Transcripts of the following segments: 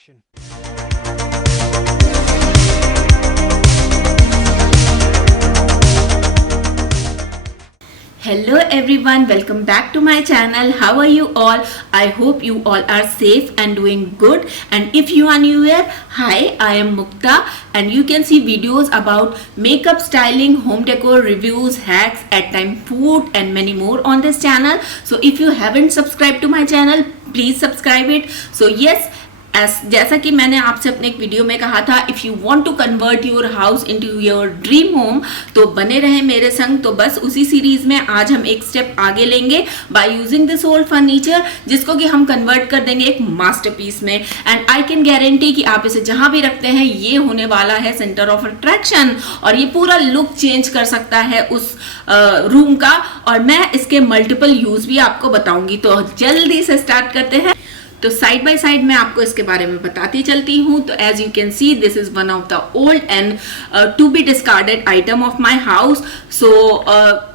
action. Hello everyone, welcome back to my channel. How are you all? I hope you all are safe and doing good. And if you are new here, hi, I am Mukta and you can see videos about makeup, styling, home decor, reviews, hacks, at time food and many more on this channel. So if you haven't subscribed to my channel, please subscribe it. So yes, जैसा कि मैंने आपसे अपने एक video में कहा था, if you want to convert your house into your dream home तो बने रहे मेरे संग। तो बस उसी सीरीज में आज हम एक स्टेप आगे लेंगे by using this old furniture, जिसको कि हम कन्वर्ट कर देंगे एक मास्टरपीस में। एंड आई कैन गारंटी कि आप इसे जहां भी रखते हैं ये होने वाला है सेंटर ऑफ अट्रैक्शन और ये पूरा लुक चेंज कर सकता है उस रूम का। और मैं इसके मल्टीपल यूज भी आपको बताऊंगी। तो जल्दी से स्टार्ट करते हैं। तो साइड बाय साइड मैं आपको इसके बारे में बताती चलती हूँ। तो as you can see this is one of the old and to be discarded item of my house. So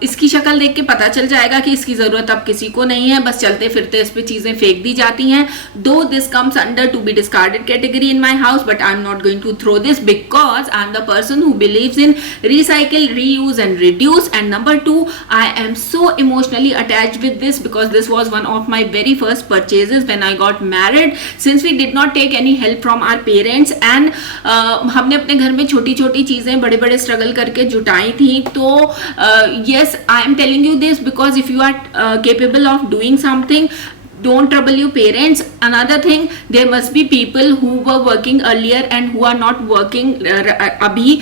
इसकी शक्ल देख के पता चल जाएगा कि इसकी जरूरत अब किसी को नहीं है, बस चलते फिरते इस पे चीजें फेंक दी जाती हैं। Though this comes under to be discarded category in my house, but I am not going to throw this because I am the person who believes in recycle, reuse and reduce. And number two, I am so emotionally attached with this because this was one of my very first purchases when I got married, since we did not take any help from our parents and हमने अपने घर में छोटी छोटी चीजें बड़े बड़े struggle करके जुटाई थी। तो yes, I am telling you this because if you are capable of doing something, don't trouble your parents. Another thing, there must be people who were working earlier and who are not working अभी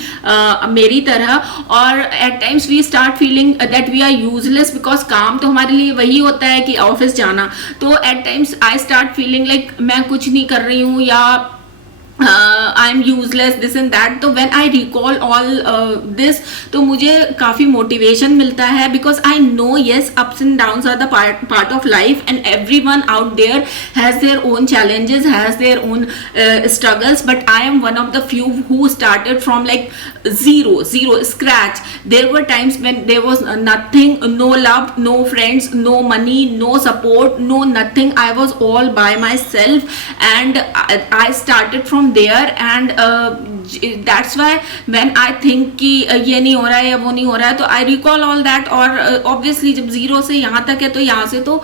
मेरी तरह। और at times we start feeling that we are useless because काम तो हमारे लिए वही होता है कि ऑफिस जाना। तो at times I start feeling like मैं कुछ नहीं कर रही हूँ या I am useless this and that. तो when I recall all this तो मुझे काफ़ी मोटिवेशन मिलता है because I know yes ups and downs are the part of life and everyone out there has their own challenges, has their own struggles, but I am one of the few who started from like zero scratch. There were times when there was nothing, no love, no friends, no money, no support, no nothing. I was all by myself and I started from there and that's why when I think कि ये नहीं हो रहा है या वो नहीं हो रहा है तो I recall all that। और obviously जब जीरो से यहाँ तक है तो यहाँ से तो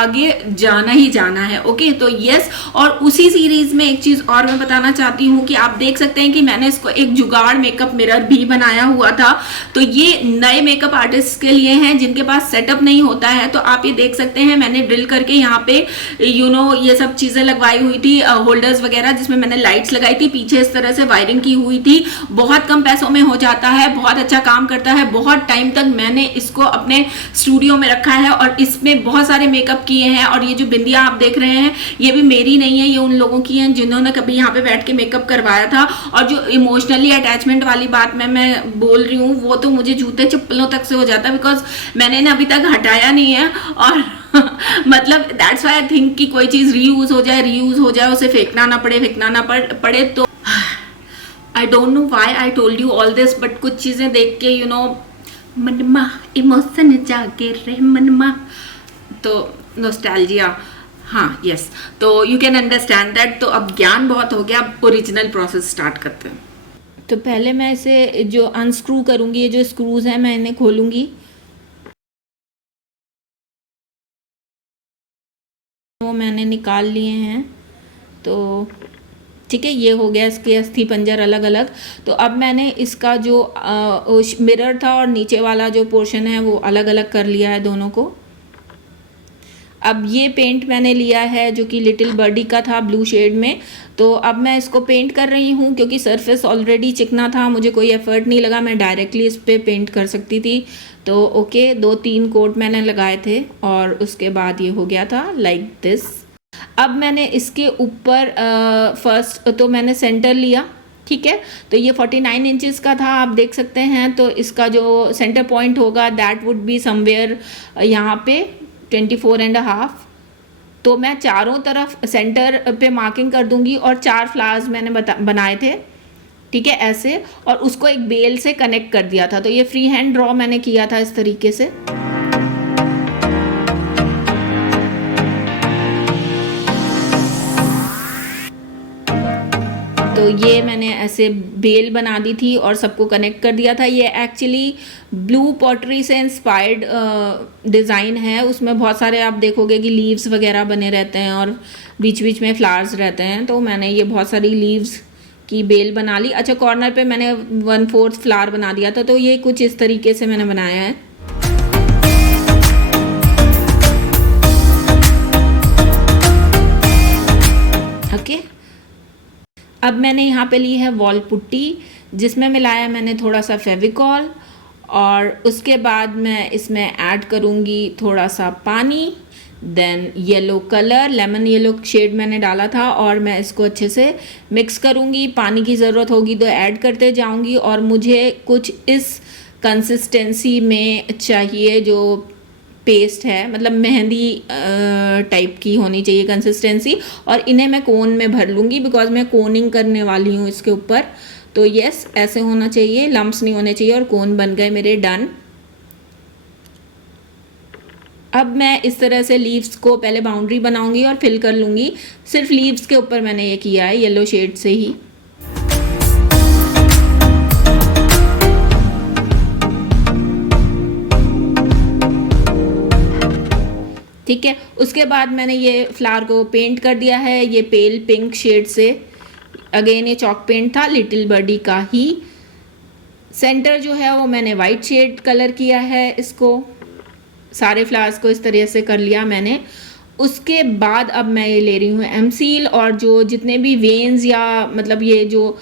आगे जाना ही जाना है। ओके तो यस, और उसी सीरीज में एक चीज और मैं बताना चाहती हूँ कि आप देख सकते हैं कि मैंने इसको एक जुगाड़ मेकअप मिरर भी बनाया हुआ था। तो ये नए मेकअप आर्टिस्ट के लिए हैं जिनके पास सेटअप नहीं होता है। तो आप ये देख सकते हैं मैंने ड्रिल करके यहाँ पे ये सब चीजें लगवाई हुई थी, होल्डर्स वगैरह जिसमें मैंने लाइट्स लगाई थी, पीछे इस तरह से वायरिंग की हुई थी। बहुत कम पैसों में हो जाता है, बहुत अच्छा काम करता है। बहुत टाइम तक मैंने इसको अपने स्टूडियो में रखा है और इसमें बहुत सारे मेकअप किए हैं। और ये जो बिंदियां आप देख रहे हैं ये भी मेरी नहीं है, ये उन लोगों की हैं जिन्होंने कभी यहाँ पे बैठ के मेकअप करवाया था। और जो इमोशनली अटैचमेंट वाली बात मैं बोल रही हूँ वो तो मुझे जूते चप्पलों तक से हो जाता है बिकॉज मैंने ना अभी तक हटाया नहीं है। और मतलब दैट्स व्हाई आई थिंक कि कोई चीज रीयूज हो जाए उसे फेंकना ना पड़े। तो I don't know why I told you all this, but कुछ चीजें देख के मनमा इमोशन जागे रे मनमा, तो नॉस्टैल्जिया, हाँ यस, तो यू कैन अंडरस्टैंड दैट। तो अब ज्ञान बहुत हो गया, अब ओरिजिनल प्रोसेस स्टार्ट करते हैं। तो पहले मैं इसे जो अनस्क्रू करूँगी, ये जो स्क्रूज हैं मैं इन्हें खोलूँगी। वो मैंने निकाल लिए हैं। तो ठीक है, ये हो गया इसके अस्थि पंजर अलग अलग। तो अब मैंने इसका जो मिरर था और नीचे वाला जो पोर्शन है वो अलग अलग कर लिया है दोनों को। अब ये पेंट मैंने लिया है जो कि लिटिल बर्डी का था ब्लू शेड में। तो अब मैं इसको पेंट कर रही हूँ क्योंकि सरफेस ऑलरेडी चिकना था, मुझे कोई एफर्ट नहीं लगा, मैं डायरेक्टली इस पर पेंट कर सकती थी। तो ओके, 2-3 कोट मैंने लगाए थे और उसके बाद ये हो गया था लाइक दिस। अब मैंने इसके ऊपर फर्स्ट तो मैंने सेंटर लिया, ठीक है। तो ये 49 इंचेस का था, आप देख सकते हैं। तो इसका जो सेंटर पॉइंट होगा दैट वुड बी समवेयर यहाँ पे 24.5। तो मैं चारों तरफ सेंटर पे मार्किंग कर दूंगी और 4 फ्लावर्स मैंने बनाए थे, ठीक है, ऐसे। और उसको एक बेल से कनेक्ट कर दिया था। तो ये फ्री हैंड ड्रॉ मैंने किया था इस तरीके से। ये मैंने ऐसे बेल बना दी थी और सबको कनेक्ट कर दिया था। ये एक्चुअली ब्लू पॉटरी से इंस्पायर्ड डिज़ाइन है। उसमें बहुत सारे आप देखोगे कि लीव्स वगैरह बने रहते हैं और बीच बीच में फ्लावर्स रहते हैं। तो मैंने ये बहुत सारी लीव्स की बेल बना ली। अच्छा, कॉर्नर पे मैंने 1/4 फ्लावर बना दिया था। तो ये कुछ इस तरीके से मैंने बनाया है। ओके, अब मैंने यहाँ पे ली है वॉल पुट्टी, जिसमें मिलाया मैंने थोड़ा सा फेविकॉल, और उसके बाद मैं इसमें ऐड करूँगी थोड़ा सा पानी, then yellow colour, lemon yellow shade मैंने डाला था, और मैं इसको अच्छे से मिक्स करूँगी। पानी की ज़रूरत होगी तो ऐड करते जाऊँगी, और मुझे कुछ इस कंसिस्टेंसी में चाहिए जो पेस्ट है, मतलब मेहंदी टाइप की होनी चाहिए कंसिस्टेंसी। और इन्हें मैं कोन में भर लूँगी बिकॉज मैं कोनिंग करने वाली हूँ इसके ऊपर। तो यस, ऐसे होना चाहिए, लम्प्स नहीं होने चाहिए, और कोन बन गए मेरे डन। अब मैं इस तरह से लीव्स को पहले बाउंड्री बनाऊंगी और फिल कर लूँगी। सिर्फ लीव्स के ऊपर मैंने ये किया है येलो शेड से ही। ठीक है, उसके बाद मैंने ये फ्लावर को पेंट कर दिया है ये पेल पिंक शेड से। अगेन ये चॉक पेंट था लिटिल बर्डी का ही। सेंटर जो है वो मैंने वाइट शेड कलर किया है इसको। सारे फ्लावर्स को इस तरह से कर लिया मैंने। उसके बाद अब मैं ये ले रही हूँ एमसील, और जो जितने भी वेन्स या मतलब ये जो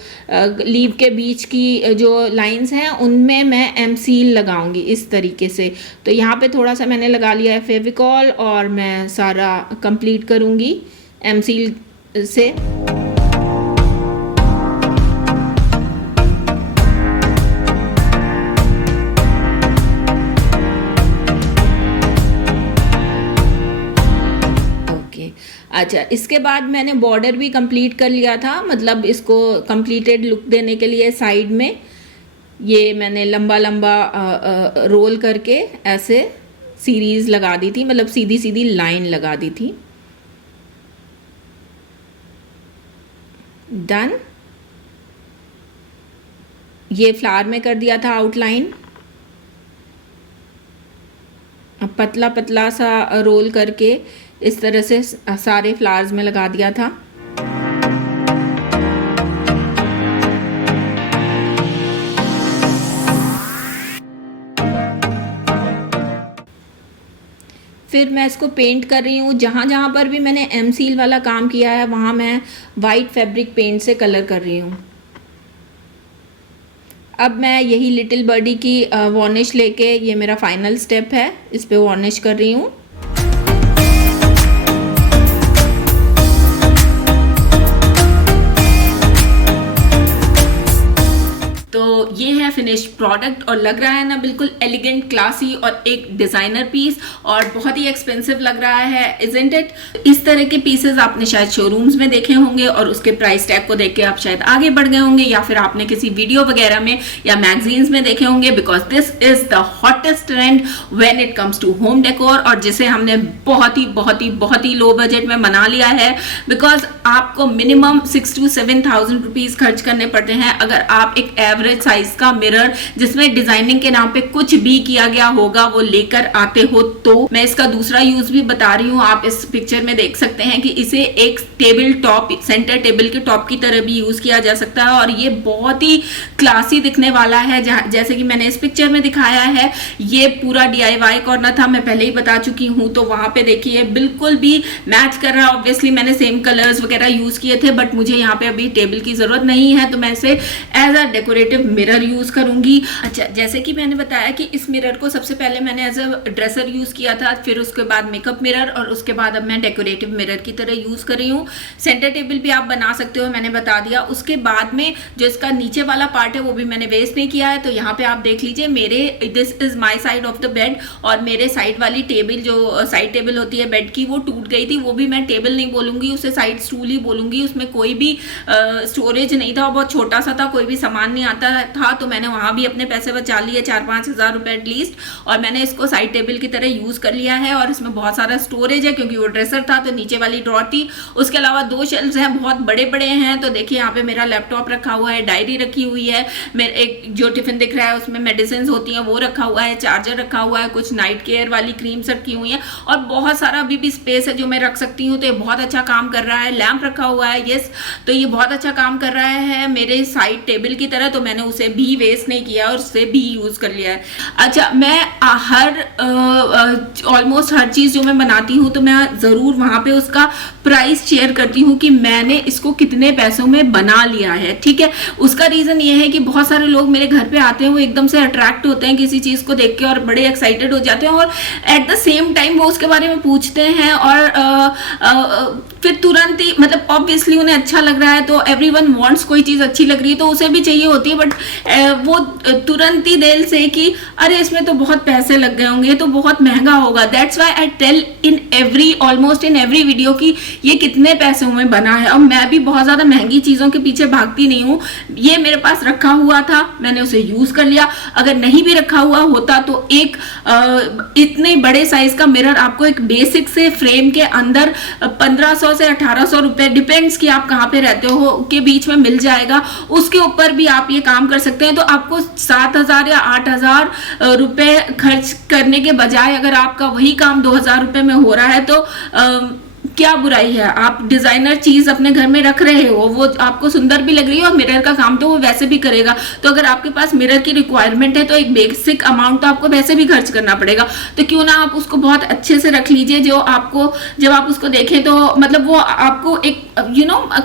लीव के बीच की जो लाइंस हैं उनमें मैं एमसील लगाऊंगी इस तरीके से। तो यहाँ पे थोड़ा सा मैंने लगा लिया है फेविकॉल, और मैं सारा कंप्लीट करूँगी एमसील से। अच्छा, इसके बाद मैंने बॉर्डर भी कंप्लीट कर लिया था, मतलब इसको कंप्लीटेड लुक देने के लिए साइड में ये मैंने लंबा लंबा रोल करके ऐसे सीरीज लगा दी थी, मतलब सीधी सीधी लाइन लगा दी थी। डन। ये फ्लावर में कर दिया था आउटलाइन, पतला पतला सा रोल करके इस तरह से सारे फ्लावर्स में लगा दिया था। फिर मैं इसको पेंट कर रही हूँ। जहाँ जहाँ पर भी मैंने एमसील वाला काम किया है वहाँ मैं वाइट फैब्रिक पेंट से कलर कर रही हूँ। अब मैं यही लिटिल बर्डी की वार्निश लेके, ये मेरा फाइनल स्टेप है, इस पे वार्निश कर रही हूँ। तो ये है फिनिश्ड प्रोडक्ट, और लग रहा है ना बिल्कुल एलिगेंट, क्लासी और एक डिजाइनर पीस, और बहुत ही एक्सपेंसिव लग रहा है, इजंट इट? इस तरह के पीसेस आपने शायद शोरूम्स में देखे होंगे, और उसके प्राइस टैग को देख के आप शायद आगे बढ़ गए होंगे, या फिर आपने किसी वीडियो वगैरह में या मैगजीन्स में देखे होंगे, because this is the hottest trend when it comes to home decor, और जिसे हमने बहुत ही लो बजट में बना लिया है। बिकॉज आपको मिनिमम 6,000 to 7,000 रुपीज खर्च करने पड़ते हैं अगर आप एक एवरेज साइज का मिरर जिसमें डिजाइनिंग के नाम पे कुछ भी किया गया होगा वो लेकर आते हो। तो मैं इसका दूसरा यूज भी बता रही हूँ, आप इस पिक्चर में देख सकते हैं कि इसे एक टेबल टॉप, सेंटर टेबल के टॉप की तरह भी यूज किया जा सकता है, और ये बहुत ही क्लासी दिखने वाला है। जैसे कि मैंने इस पिक्चर में दिखाया है, ये पूरा DIY कॉर्नर था, मैं पहले ही बता चुकी हूँ। तो वहां पे देखिए बिल्कुल भी मैच कर रहा है। ऑब्वियसली मैंने सेम कलर्स वगैरह यूज किए थे, बट मुझे यहाँ पे अभी टेबल की जरूरत नहीं है, तो मैं इसे as a decorative mirror use करूंगी। अच्छा, जैसे कि मैंने बताया कि इस मिरर को सबसे पहले मैंने एज अ ड्रेसर यूज किया था, फिर उसके बाद मेकअप मिरर, और उसके बाद अब मैं डेकोरेटिव मिरर की तरह यूज कर रही हूँ। सेंटर टेबल भी आप बना सकते हो, मैंने बता दिया। उसके बाद में जो इसका नीचे वाला पार्ट है वो भी मैंने वेस्ट नहीं किया है। तो यहाँ पे आप देख लीजिए, मेरे this is my side of the bed, और मेरे साइड वाली टेबल जो साइड टेबल होती है बेड की वो टूट गई थी। वो भी मैं टेबल नहीं बोलूंगी, उसे साइड स्टूल ही बोलूंगी। उसमें कोई भी स्टोरेज नहीं था, बहुत छोटा सा था, कोई भी सामान नहीं आता था तो मैंने वहाँ भी अपने पैसे बचा लिए 4-5 हज़ार रुपये एटलीस्ट, और मैंने इसको साइड टेबल की तरह यूज़ कर लिया है। और इसमें बहुत सारा स्टोरेज है क्योंकि वो ड्रेसर था तो नीचे वाली ड्रॉर थी। उसके अलावा 2 शेल्फ्स हैं, बहुत बड़े बड़े हैं। तो देखिए यहाँ पे मेरा लैपटॉप रखा हुआ है, डायरी रखी हुई है, मेरे एक जो टिफिन दिख रहा है उसमें मेडिसिन होती हैं वो रखा हुआ है, चार्जर रखा हुआ है, कुछ नाइट केयर वाली क्रीम्स रखी हुई हैं, और बहुत सारा अभी भी स्पेस है जो मैं रख सकती हूँ। तो ये बहुत अच्छा काम कर रहा है। लैंप रखा हुआ है, यस, तो ये बहुत अच्छा काम कर रहा है मेरे साइड टेबल की तरह। तो मैंने उसे भी वेस्ट नहीं किया और उससे भी यूज कर लिया है। अच्छा, मैं ऑलमोस्ट हर चीज जो मैं बनाती हूँ तो मैं जरूर वहां पे उसका प्राइस शेयर करती हूँ कि मैंने इसको कितने पैसों में बना लिया है, ठीक है। उसका रीजन ये है कि बहुत सारे लोग मेरे घर पे आते हैं, वो एकदम से अट्रैक्ट होते हैं किसी चीज को देख के और बड़े एक्साइटेड हो जाते हैं, और एट द सेम टाइम वो उसके बारे में पूछते हैं, और फिर तुरंत ही, मतलब ऑब्वियसली उन्हें अच्छा लग रहा है तो एवरीवन वांट्स, कोई चीज अच्छी लग रही है तो उसे भी चाहिए होती है, बट वो तुरंत ही दिल से कि अरे इसमें तो बहुत पैसे लग गए होंगे, तो बहुत महंगा होगा। That's why I tell in every, almost in every video कि ये कितने पैसों में बना है। और मैं भी बहुत ज्यादा महंगी चीजों के पीछे भागती नहीं हूँ। ये मेरे पास रखा हुआ था, मैंने उसे यूज कर लिया। अगर नहीं भी रखा हुआ होता तो एक इतने बड़े साइज का मिरर आपको एक बेसिक से फ्रेम के अंदर 1500 से 1800 रुपए, डिपेंड्स कि आप कहाँ पे रहते हो, के बीच में मिल जाएगा। उसके ऊपर भी आप ये काम कर सकते हैं। तो आपको 7000 या 8000 रुपए खर्च करने के बजाय अगर आपका वही काम 2000 रुपए में हो रहा है तो क्या बुराई है। आप डिजाइनर चीज अपने घर में रख रहे हो, वो आपको सुंदर भी लग रही है, और मिरर का काम तो वो वैसे भी करेगा। तो अगर आपके पास मिरर की रिक्वायरमेंट है तो एक बेसिक अमाउंट तो आपको वैसे भी खर्च करना पड़ेगा, तो क्यों ना आप उसको बहुत अच्छे से रख लीजिए, जो आपको जब आप उसको देखें तो मतलब वो आपको एक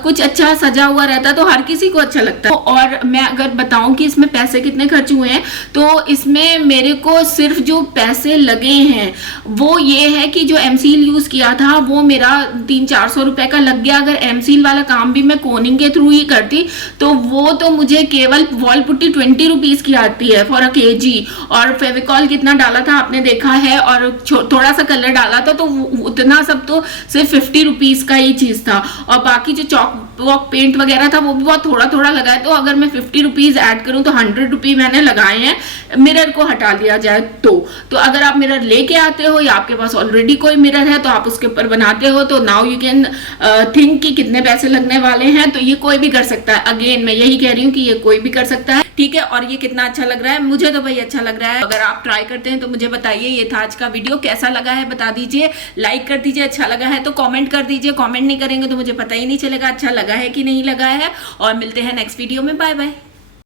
कुछ अच्छा सजा हुआ रहता है तो हर किसी को अच्छा लगता है। और मैं अगर बताऊं कि इसमें पैसे कितने खर्च हुए हैं, तो इसमें मेरे को सिर्फ जो पैसे लगे हैं वो ये है कि जो एमसील यूज किया था वो मेरा 300-400 रुपए का लग गया। अगर एमसील वाला काम भी मैं कोनिंग के थ्रू ही करती तो वो तो मुझे केवल वॉल पुट्टी 20 रुपीज की आती है फॉर अ केजी, और फेविकॉल कितना डाला था आपने देखा है, और थोड़ा सा कलर डाला था तो उतना सब तो सिर्फ 50 रुपीज का ही चीज था, और बाकी जो चॉक वॉक पेंट वगैरह था वो भी बहुत थोड़ा थोड़ा लगाया। तो अगर मैं 50 रुपीज ऐड करूं तो 100 रुपीज मैंने लगाए हैं, मिरर को हटा लिया जाए तो अगर आप मिरर लेके आते हो या आपके पास ऑलरेडी कोई मिरर है तो आप उसके ऊपर बनाते हो, तो नाउ यू कैन थिंक कि कितने पैसे लगने वाले हैं। तो ये कोई भी कर सकता है। अगेन मैं यही कह रही हूँ कि ये कोई भी कर सकता है, ठीक है। और ये कितना अच्छा लग रहा है, मुझे तो भाई अच्छा लग रहा है। अगर आप ट्राई करते हैं तो मुझे बताइए। ये था आज का वीडियो, कैसा लगा है बता दीजिए, लाइक कर दीजिए, अच्छा लगा है तो कमेंट कर दीजिए। कमेंट नहीं करेंगे तो मुझे पता ही नहीं चलेगा अच्छा लगा है कि नहीं लगा है। और मिलते हैं नेक्स्ट वीडियो में, बाय बाय।